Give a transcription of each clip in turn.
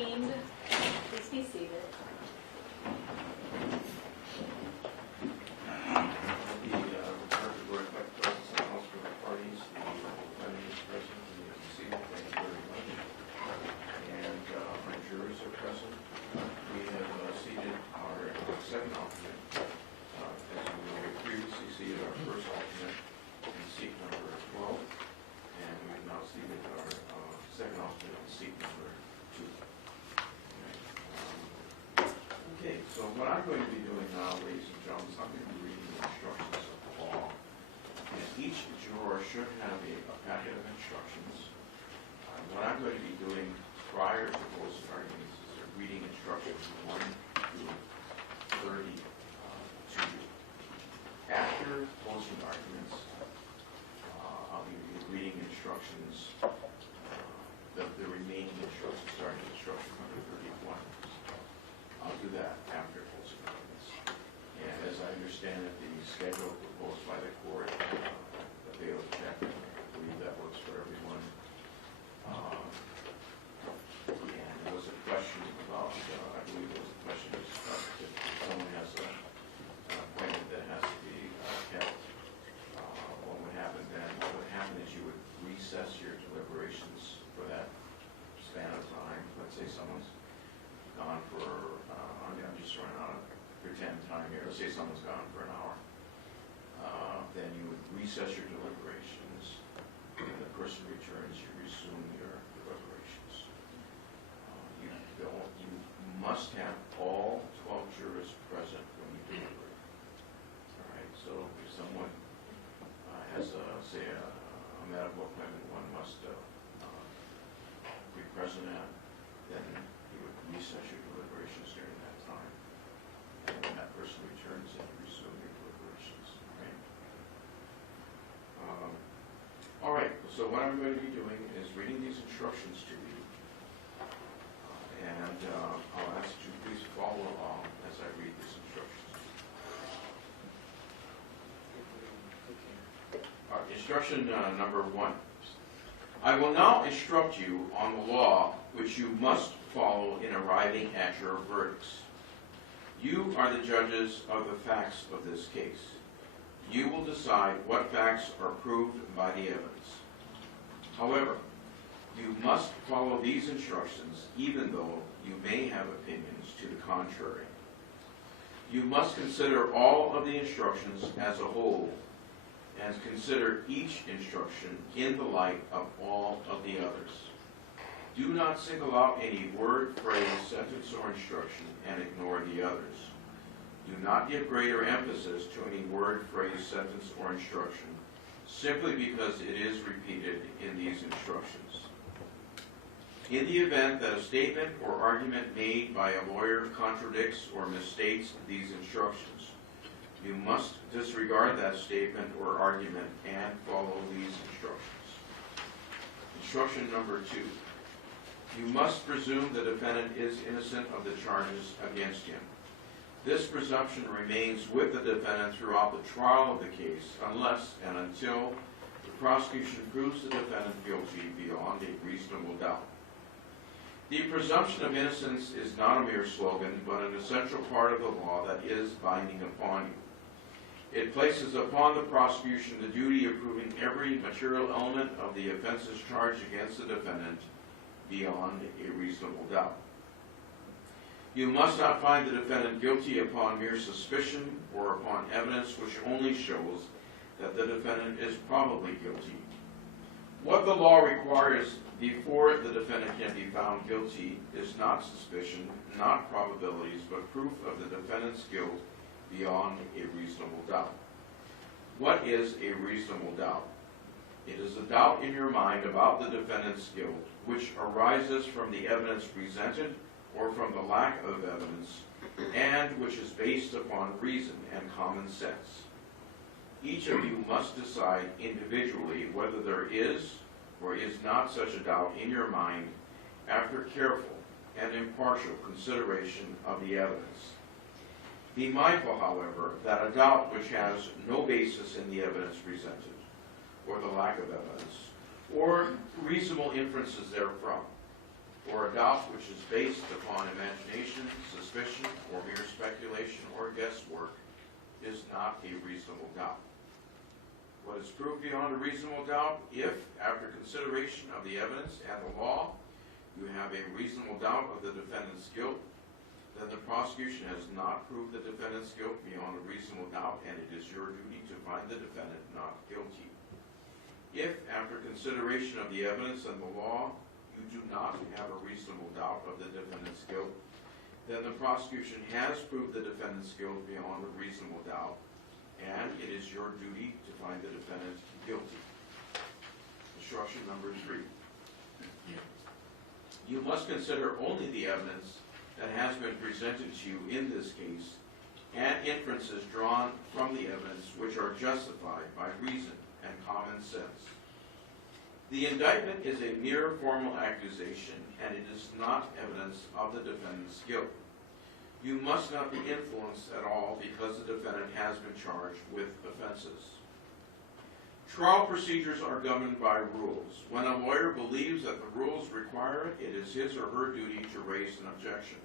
convened. Please be seated. So what I'm going to be doing now, ladies and gentlemen, is I'm going to be reading the instructions of the law. And each juror should have a packet of instructions. What I'm going to be doing prior to closing arguments is reading instructions 1 through 32. After closing arguments, I'll be reading instructions, the remaining instructions, starting instruction number 31. I'll do that after closing arguments. And as I understand it, the schedule proposed by the court, the bailiff check, I believe that works for everyone. And there was a question about, I believe there was a question if someone has an appointment that has to be kept, what would happen then? What would happen is you would recess your deliberations for that span of time. Let's say someone's gone for, I'm just running out of pretend time here. Let's say someone's gone for an hour. Then you would recess your deliberations. When the person returns, you resume your deliberations. You must have all 12 jurors present when you deliberate. All right. So if someone has, say, a medical appointment, one must be present at, then you would recess your deliberations during that time. And when that person returns, then you resume your deliberations. All right, so what I'm going to be doing is reading these instructions to you. And I'll ask you to please follow along as I read these instructions. Instruction number 1. I will now instruct you on the law which you must follow in arriving at your verdicts. You are the judges of the facts of this case. You will decide what facts are proved by the evidence. However, you must follow these instructions even though you may have opinions to the contrary. You must consider all of the instructions as a whole and consider each instruction in the light of all of the others. Do not single out any word, phrase, sentence, or instruction and ignore the others. Do not give greater emphasis to any word, phrase, sentence, or instruction simply because it is repeated in these instructions. In the event that a statement or argument made by a lawyer contradicts or misstates these instructions, you must disregard that statement or argument and follow these instructions. Instruction number 2. You must presume the defendant is innocent of the charges against him. This presumption remains with the defendant throughout the trial of the case unless and until the prosecution proves the defendant guilty beyond a reasonable doubt. The presumption of innocence is not a mere slogan, but an essential part of the law that is binding upon you. It places upon the prosecution the duty of proving every material element of the offenses charged against the defendant beyond a reasonable doubt. You must not find the defendant guilty upon mere suspicion or upon evidence which only shows that the defendant is probably guilty. What the law requires before the defendant can be found guilty is not suspicion, not probabilities, but proof of the defendant's guilt beyond a reasonable doubt. What is a reasonable doubt? It is a doubt in your mind about the defendant's guilt, which arises from the evidence presented or from the lack of evidence, and which is based upon reason and common sense. Each of you must decide individually whether there is or is not such a doubt in your mind after careful and impartial consideration of the evidence. Be mindful, however, that a doubt which has no basis in the evidence presented, or the lack of evidence, or reasonable inferences therefrom, or a doubt which is based upon imagination, suspicion, or mere speculation or guesswork is not a reasonable doubt. What is proved beyond a reasonable doubt if, after consideration of the evidence and the law, you have a reasonable doubt of the defendant's guilt, then the prosecution has not proved the defendant's guilt beyond a reasonable doubt, and it is your duty to find the defendant not guilty. If, after consideration of the evidence and the law, you do not have a reasonable doubt of the defendant's guilt, then the prosecution has proved the defendant's guilt beyond a reasonable doubt, and it is your duty to find the defendant guilty. Instruction number 3. You must consider only the evidence that has been presented to you in this case and inferences drawn from the evidence which are justified by reason and common sense. The indictment is a mere formal accusation, and it is not evidence of the defendant's guilt. You must not be influenced at all because the defendant has been charged with offenses. Trial procedures are governed by rules. When a lawyer believes that the rules require it, it is his or her duty to raise an objection.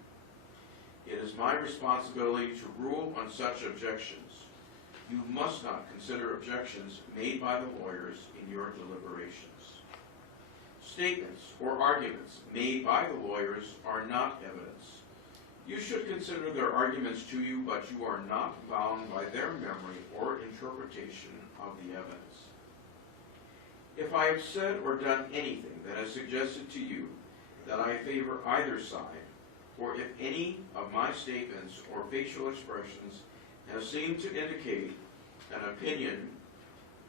It is my responsibility to rule on such objections. You must not consider objections made by the lawyers in your deliberations. Statements or arguments made by the lawyers are not evidence. You should consider their arguments to you, but you are not bound by their memory or interpretation of the evidence. If I have said or done anything that has suggested to you that I favor either side, or if any of my statements or facial expressions have seemed to indicate an opinion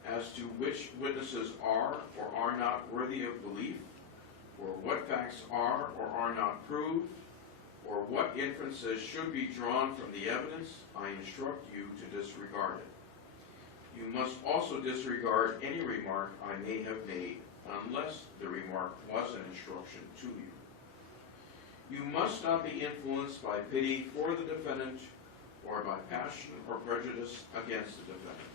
as to which witnesses are or are not worthy of belief, or what facts are or are not proved, or what inferences should be drawn from the evidence, I instruct you to disregard it. You must also disregard any remark I may have made, unless the remark was an instruction to you. You must not be influenced by pity for the defendant or by passion or prejudice against the defendant.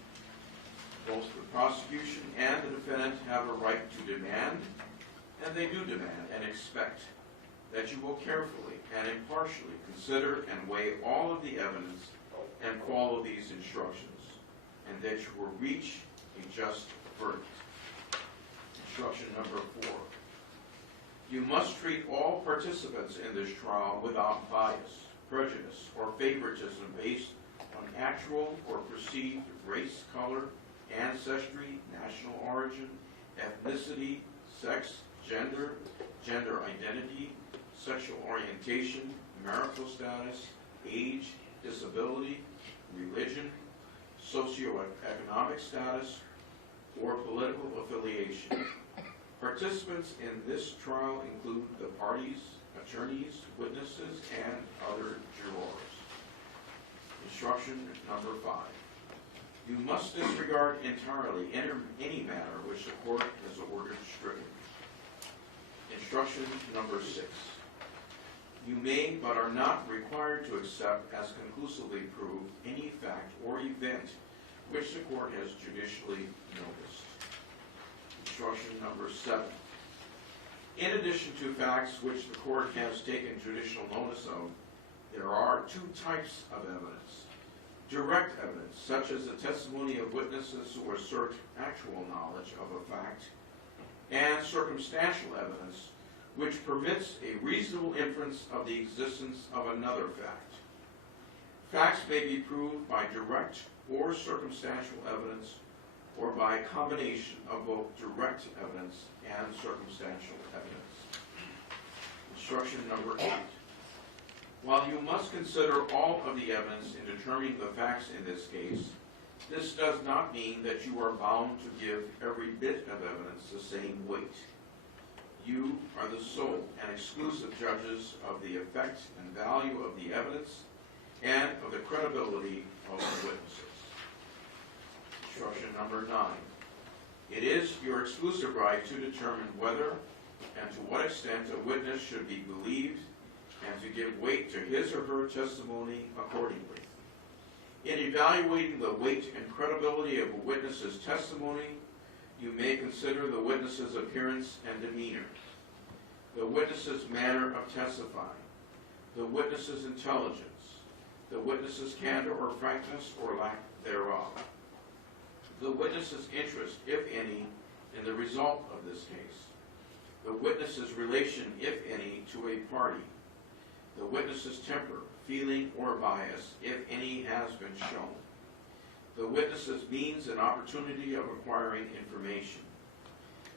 Both the prosecution and the defendant have a right to demand, and they do demand and expect, that you will carefully and impartially consider and weigh all of the evidence and follow these instructions, and that you will reach a just verdict. Instruction number 4. You must treat all participants in this trial without bias, prejudice, or favoritism based on actual or perceived race, color, ancestry, national origin, ethnicity, sex, gender, gender identity, sexual orientation, marital status, age, disability, religion, socioeconomic status, or political affiliation. Participants in this trial include the parties, attorneys, witnesses, and other jurors. Instruction number 5. You must disregard entirely any matter which the court has ordered stricken. Instruction number 6. You may but are not required to accept as conclusively proved any fact or event which the court has judicially noticed. Instruction number 7. In addition to facts which the court has taken judicial notice of, there are 2 types of evidence. Direct evidence, such as the testimony of witnesses who assert actual knowledge of a fact, and circumstantial evidence, which permits a reasonable inference of the existence of another fact. Facts may be proved by direct or circumstantial evidence, or by a combination of both direct evidence and circumstantial evidence. Instruction number 8. While you must consider all of the evidence in determining the facts in this case, this does not mean that you are bound to give every bit of evidence the same weight. You are the sole and exclusive judges of the effect and value of the evidence and of the credibility of the witnesses. Instruction number 9. It is your exclusive right to determine whether and to what extent a witness should be believed and to give weight to his or her testimony accordingly. In evaluating the weight and credibility of a witness's testimony, you may consider the witness's appearance and demeanor. the witness's manner of testifying, the witness's intelligence, the witness's candor or frankness or lack thereof, the witness's interest, if any, in the result of this case, the witness's relation, if any, to a party, the witness's temper, feeling, or bias, if any, has been shown, the witness's means and opportunity of acquiring information,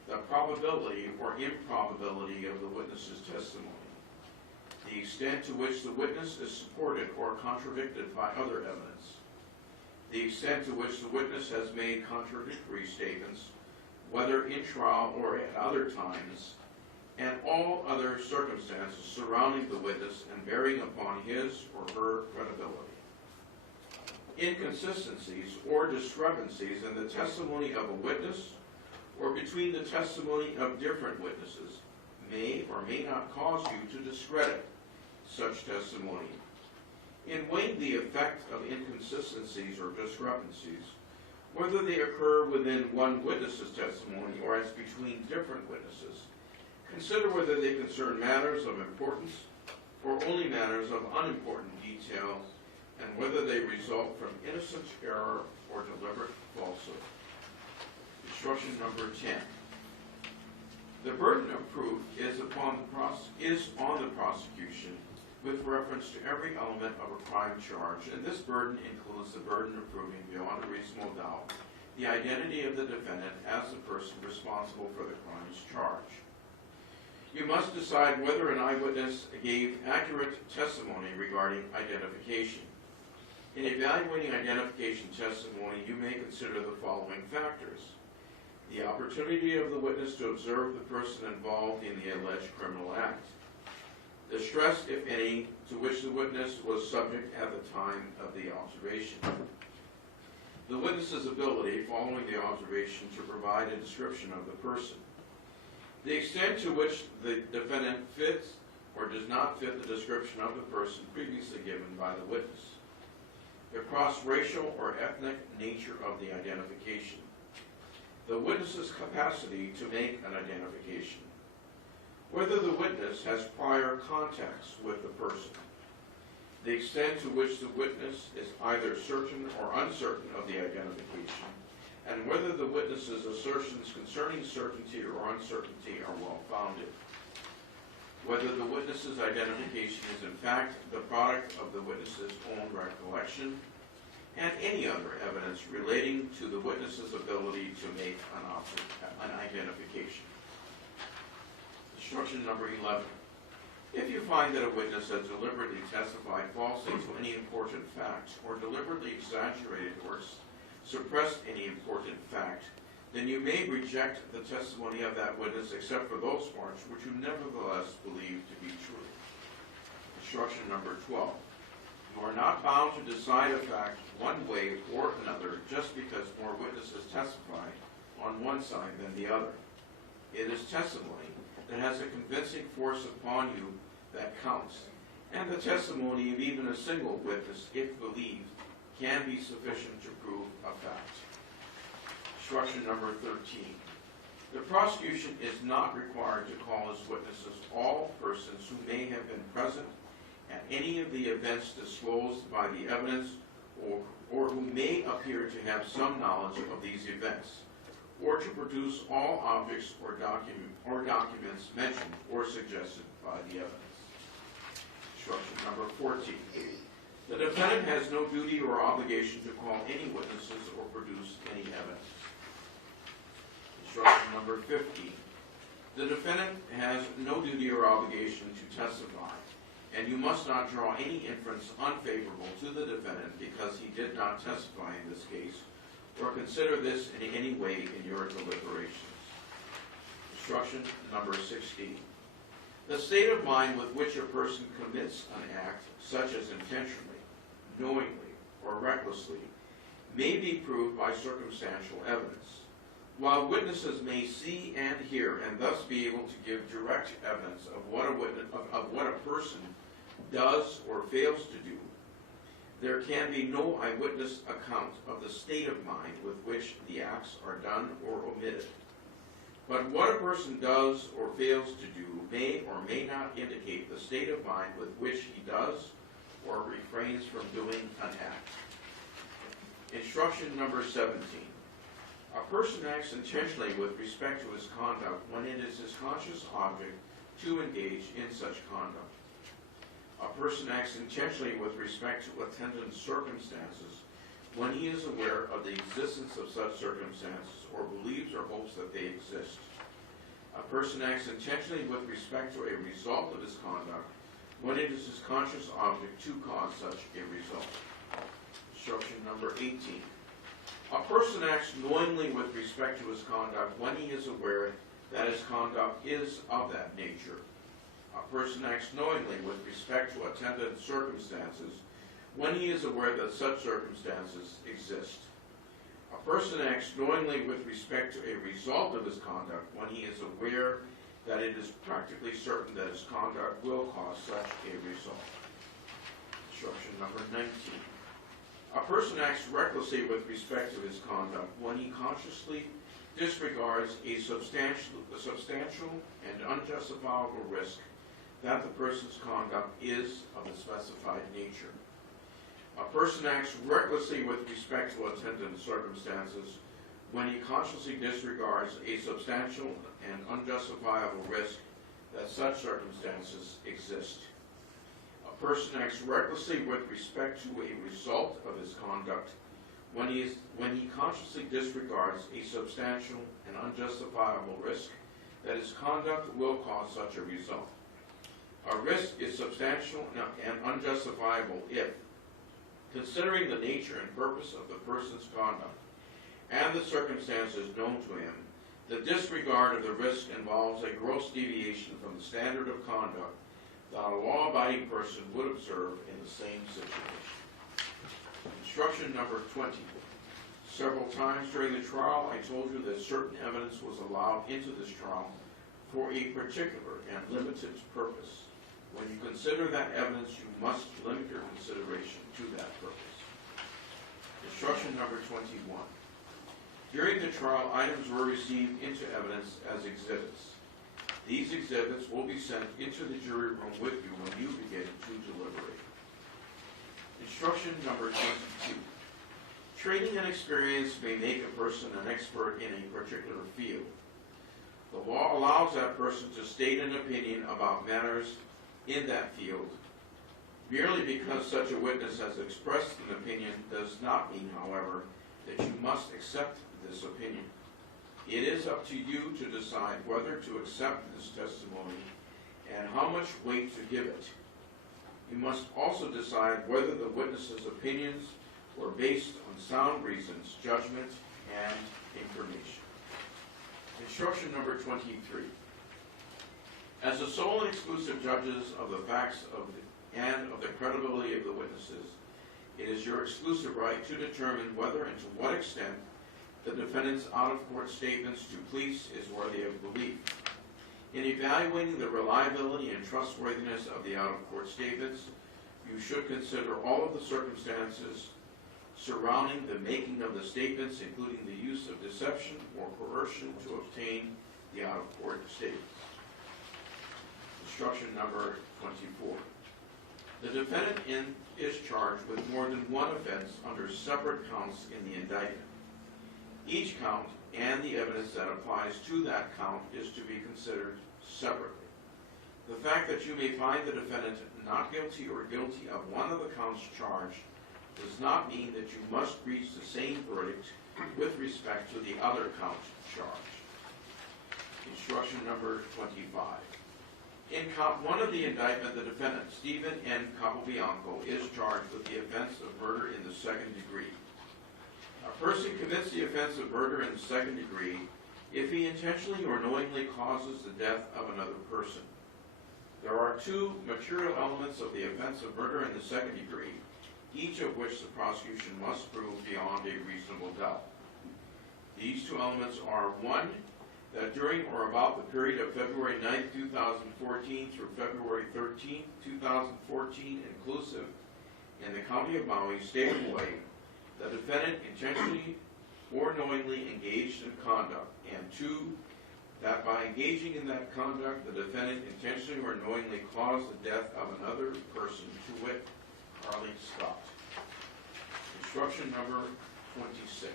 the probability or improbability of the witness's testimony, the extent to which the witness is supported or contradicted by other evidence, the extent to which the witness has made contradictory statements, whether in trial or at other times, and all other circumstances surrounding the witness and bearing upon his or her credibility. Inconsistencies or discrepancies in the testimony of a witness or between the testimony of different witnesses may or may not cause you to discredit such testimony. In weighing the effect of inconsistencies or discrepancies, whether they occur within one witness's testimony or as between different witnesses, consider whether they concern matters of importance or only matters of unimportant detail, and whether they result from innocent error or deliberate falsehood. Instruction number 10. The burden of proof is on the prosecution with reference to every element of a crime charge, and this burden includes the burden of proving beyond a reasonable doubt the identity of the defendant as the person responsible for the crime's charge. You must decide whether an eyewitness gave accurate testimony regarding identification. In evaluating identification testimony, you may consider the following factors: the opportunity of the witness to observe the person involved in the alleged criminal act, the stress, if any, to which the witness was subject at the time of the observation, the witness's ability following the observation to provide a description of the person, the extent to which the defendant fits or does not fit the description of the person previously given by the witness, the cross-racial or ethnic nature of the identification, the witness's capacity to make an identification, whether the witness has prior contacts with the person, the extent to which the witness is either certain or uncertain of the identification, and whether the witness's assertions concerning certainty or uncertainty are well-founded, whether the witness's identification is in fact the product of the witness's own recollection, and any other evidence relating to the witness's ability to make an identification. Instruction number 11. If you find that a witness has deliberately testified falsely to any important fact, or deliberately exaggerated or suppressed any important fact, then you may reject the testimony of that witness except for those parts which you nevertheless believe to be true. Instruction number 12. You are not bound to decide a fact one way or another just because more witnesses testify on one side than the other. It is testimony that has a convincing force upon you that counts, and the testimony of even a single witness, if believed, can be sufficient to prove a fact. Instruction number 13. The prosecution is not required to call as witnesses all persons who may have been present at any of the events disclosed by the evidence, or who may appear to have some knowledge of these events, or to produce all objects or documents mentioned or suggested by the evidence. Instruction number 14. The defendant has no duty or obligation to call any witnesses or produce any evidence. Instruction number 15. The defendant has no duty or obligation to testify, and you must not draw any inference unfavorable to the defendant because he did not testify in this case, or consider this in any way in your deliberations. Instruction number 16. The state of mind with which a person commits an act, such as intentionally, knowingly, or recklessly, may be proved by circumstantial evidence. While witnesses may see and hear and thus be able to give direct evidence of what a person does or fails to do, there can be no eyewitness account of the state of mind with which the acts are done or omitted. But what a person does or fails to do may or may not indicate the state of mind with which he does or refrains from doing an act. Instruction number 17. A person acts intentionally with respect to his conduct when it is his conscious object to engage in such conduct. A person acts intentionally with respect to attendant circumstances when he is aware of the existence of such circumstances or believes or hopes that they exist. A person acts intentionally with respect to a result of his conduct when it is his conscious object to cause such a result. Instruction number 18. A person acts knowingly with respect to his conduct when he is aware that his conduct is of that nature. A person acts knowingly with respect to attendant circumstances when he is aware that such circumstances exist. A person acts knowingly with respect to a result of his conduct when he is aware that it is practically certain that his conduct will cause such a result. Instruction number 19. A person acts recklessly with respect to his conduct when he consciously disregards a substantial and unjustifiable risk that the person's conduct is of a specified nature. A person acts recklessly with respect to attendant circumstances when he consciously disregards a substantial and unjustifiable risk that such circumstances exist. A person acts recklessly with respect to a result of his conduct when he consciously disregards a substantial and unjustifiable risk that his conduct will cause such a result. A risk is substantial and unjustifiable if, considering the nature and purpose of the person's conduct and the circumstances known to him, the disregard of the risk involves a gross deviation from the standard of conduct that a law-abiding person would observe in the same situation. Instruction number 20. Several times during the trial, I told you that certain evidence was allowed into this trial for a particular and limited purpose. When you consider that evidence, you must limit your consideration to that purpose. Instruction number 21. During the trial, items were received into evidence as exhibits. These exhibits will be sent into the jury room with you when you begin to deliberate. Instruction number 22. Training and experience may make a person an expert in a particular field. The law allows that person to state an opinion about matters in that field. Merely because such a witness has expressed an opinion does not mean, however, that you must accept this opinion. It is up to you to decide whether to accept this testimony and how much weight to give it. You must also decide whether the witness's opinions were based on sound reasons, judgment, and information. Instruction number 23. As the sole and exclusive judges of the facts and of the credibility of the witnesses, it is your exclusive right to determine whether and to what extent the defendant's out-of-court statements to police is worthy of belief. In evaluating the reliability and trustworthiness of the out-of-court statements, you should consider all of the circumstances surrounding the making of the statements, including the use of deception or coercion to obtain the out-of-court statements. Instruction number 24. The defendant is charged with more than one offense under separate counts in the indictment. Each count and the evidence that applies to that count is to be considered separately. The fact that you may find the defendant not guilty or guilty of one of the counts charged does not mean that you must reach the same verdict with respect to the other count charged. Instruction number 25. In count 1 of the indictment, the defendant, Stephen N. Capobianco, is charged with the offense of murder in the second degree. A person commits the offense of murder in the second degree if he intentionally or knowingly causes the death of another person. There are two material elements of the offense of murder in the second degree, each of which the prosecution must prove beyond a reasonable doubt. These two elements are: 1, that during or about the period of February 9, 2014 through February 13, 2014 inclusive, in the County of Maui, State of Hawaii, the defendant intentionally or knowingly engaged in conduct, and 2, that by engaging in that conduct, the defendant intentionally or knowingly caused the death of another person, to wit, Carly Scott. Instruction number 26.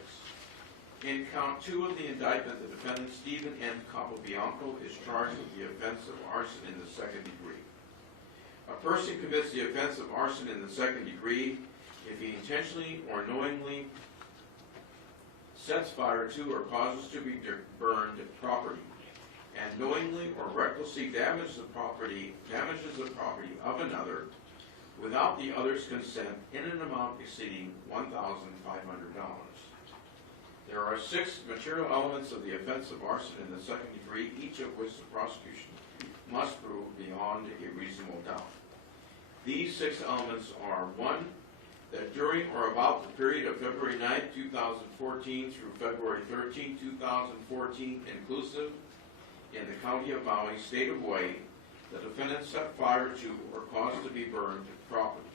In count 2 of the indictment, the defendant, Stephen N. Capobianco, is charged with the offense of arson in the second degree. A person commits the offense of arson in the second degree if he intentionally or knowingly sets fire to or causes to be burned property, and knowingly or recklessly damages the property of another without the other's consent in an amount exceeding $1,500. There are 6 material elements of the offense of arson in the second degree, each of which the prosecution must prove beyond a reasonable doubt. These 6 elements are: 1, that during or about the period of February 9, 2014 through February 13, 2014 inclusive, in the county of Maui, state of Hawaii, the defendant set fire to or caused to be burned property.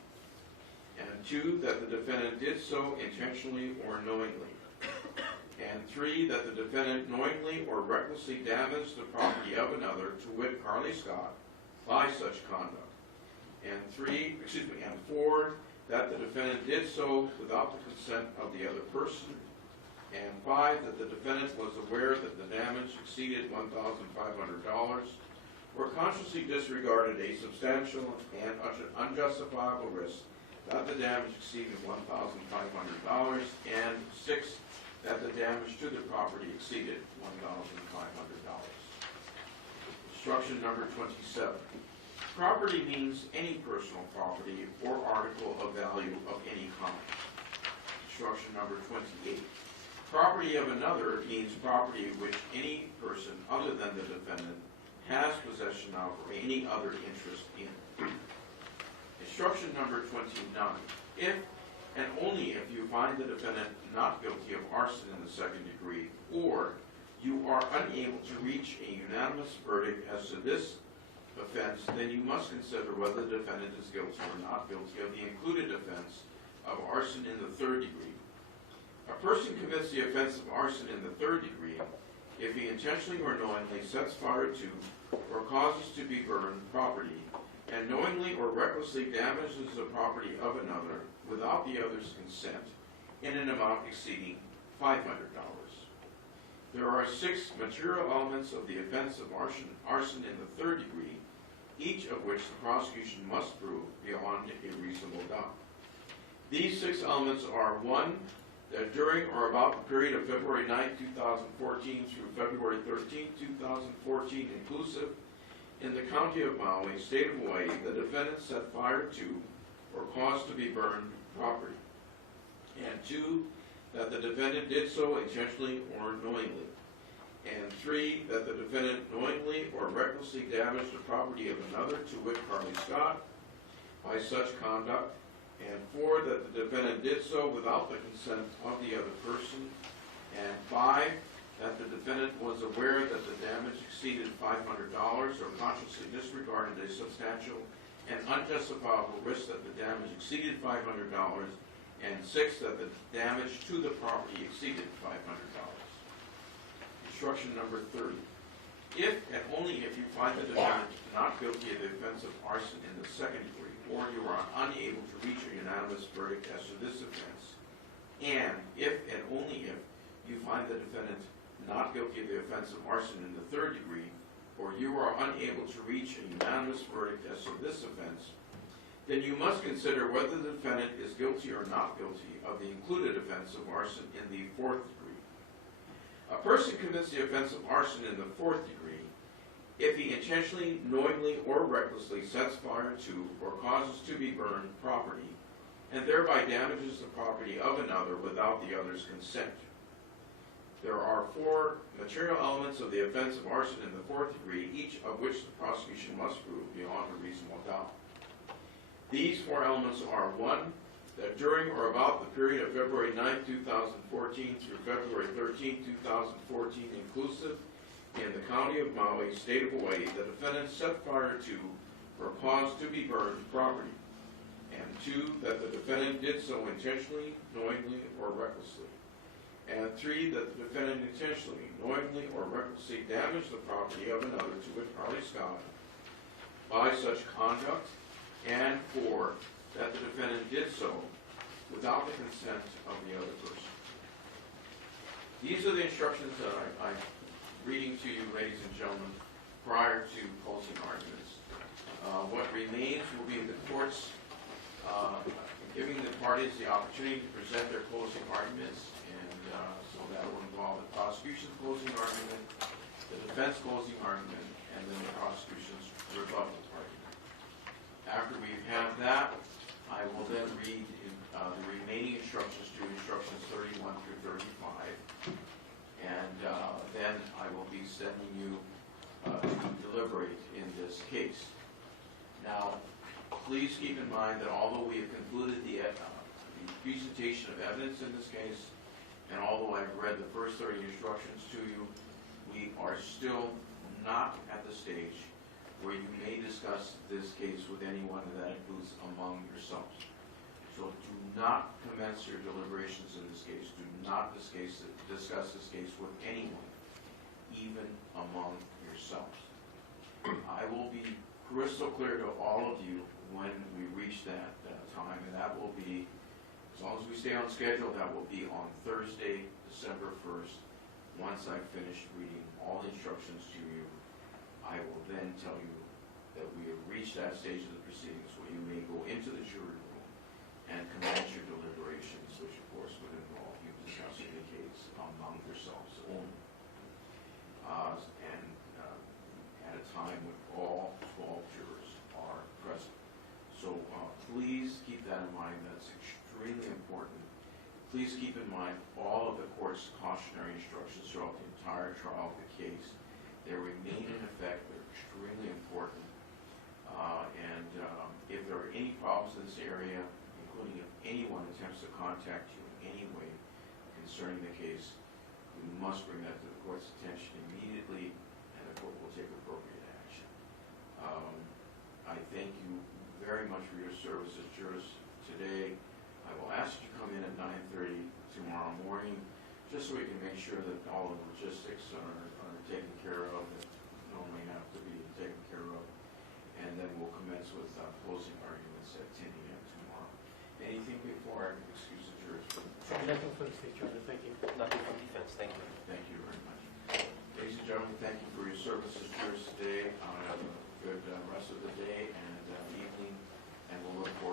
And 2, that the defendant did so intentionally or knowingly. And 3, that the defendant knowingly or recklessly damaged the property of another, to wit, Carly Scott, by such conduct. And 4, that the defendant did so without the consent of the other person. And 5, that the defendant was aware that the damage exceeded $1,500 or consciously disregarded a substantial and unjustifiable risk that the damage exceeded $1,500, and 6, that the damage to the property exceeded $1,500. Instruction number 27. Property means any personal property or article of value of any kind. Instruction number 28. Property of another means property which any person other than the defendant has possession of or any other interest in. Instruction number 29. If and only if you find the defendant not guilty of arson in the second degree, or you are unable to reach a unanimous verdict as to this offense, then you must consider whether the defendant is guilty or not guilty of the included offense of arson in the third degree. A person commits the offense of arson in the third degree if he intentionally or knowingly sets fire to or causes to be burned property, and knowingly or recklessly damages the property of another without the other's consent in an amount exceeding $500. There are 6 material elements of the offense of arson in the third degree, each of which the prosecution must prove beyond a reasonable doubt. These 6 elements are: 1, that during or about the period of February 9, 2014 through February 13, 2014 inclusive, in the county of Maui, state of Hawaii, the defendant set fire to or caused to be burned property. And 2, that the defendant did so intentionally or knowingly. And 3, that the defendant knowingly or recklessly damaged the property of another, to wit, Carly Scott, by such conduct. And 4, that the defendant did so without the consent of the other person. And 5, that the defendant was aware that the damage exceeded $500 or consciously disregarded a substantial and unjustifiable risk that the damage exceeded $500. And 6, that the damage to the property exceeded $500. Instruction number 30. If and only if you find the defendant not guilty of the offense of arson in the second degree, or you are unable to reach a unanimous verdict as to this offense, and if and only if you find the defendant not guilty of the offense of arson in the third degree, or you are unable to reach a unanimous verdict as to this offense, then you must consider whether the defendant is guilty or not guilty of the included offense of arson in the fourth degree. A person commits the offense of arson in the fourth degree if he intentionally, knowingly, or recklessly sets fire to or causes to be burned property, and thereby damages the property of another without the other's consent. There are 4 material elements of the offense of arson in the fourth degree, each of which the prosecution must prove beyond a reasonable doubt. These 4 elements are: 1, that during or about the period of February 9, 2014 through February 13, 2014 inclusive, in the county of Maui, state of Hawaii, the defendant set fire to or caused to be burned property. And 2, that the defendant did so intentionally, knowingly, or recklessly. And 3, that the defendant intentionally, knowingly, or recklessly damaged the property of another, to wit, Harley Scott, by such conduct. And 4, that the defendant did so without the consent of the other person. These are the instructions that I'm reading to you, ladies and gentlemen, prior to closing arguments. What remains will be the court's giving the parties the opportunity to present their closing arguments, and so that will involve the prosecution's closing argument, the defense closing argument, and then the prosecution's rebuttal argument. After we have that, I will then read the remaining instructions to instructions 31 through 35, and then I will be sending you to deliberate in this case. Now, please keep in mind that although we have concluded the presentation of evidence in this case, and although I've read the first 30 instructions to you, we are still not at the stage where you may discuss this case with anyone that includes among yourselves. So do not commence your deliberations in this case. Do not discuss this case with anyone, even among yourselves. I will be crystal clear to all of you when we reach that time, and that will be, as long as we stay on schedule, that will be on Thursday, December 1st. Once I've finished reading all the instructions to you, I will then tell you that we have reached that stage of the proceedings where you may go into the jury room and commence your deliberations, which of course would involve you discussing the case among yourselves only. And at a time when all 12 jurors are present. So please keep that in mind. That's extremely important. Please keep in mind all of the court's cautionary instructions throughout the entire trial of the case. They remain in effect. They're extremely important. If there are any problems in this area, including if anyone attempts to contact you in any way concerning the case, we must bring that to the court's attention immediately, and the court will take appropriate action. I thank you very much for your service as jurors today. I will ask you to come in at 9:30 tomorrow morning, just so we can make sure that all the logistics are taken care of that normally have to be taken care of. And then we'll commence with closing arguments at 10 a.m. tomorrow. Anything before I excuse the jurors? Nothing for the state, Your Honor. Thank you. Nothing for defense. Thank you. Thank you very much. Ladies and gentlemen, thank you for your service as jurors today. Have a good rest of the day and evening, and we'll look forward